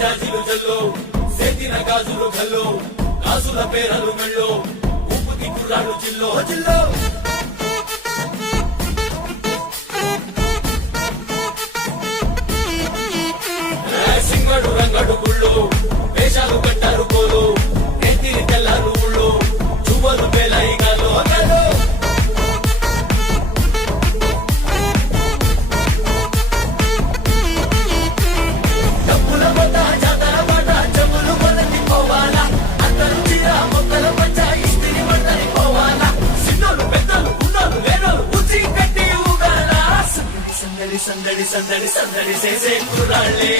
జాజిలు జల్లో సేతిన గాజులు గల్లో గాజుల పేరలు మెళ్ళో ఉప్పుకి కుర్రాడు చిల్లో జిల్లో సింగడు రంగడు గుళ్ళు వేషాలు కట్టారు కోలు నెత్తిని తెల్లారు ఊళ్ళు చువ్వలు పేలాయి గాలో గాలో డబ్బుల మొట్ట జాతర పాట చెవులు మొదటి పోవాలా అందరూ చీర మొక్కల మధ్య ఇస్తిరి మంటని పోవాలా చిన్నోళ్ళు పెద్దలు ఉన్నోళ్ళు లేనోళ్ళు ఉచి కట్టి ఊగాల సందడి సందడి సందడి సందడి సందడి చేసే కుర్రాళ్ళే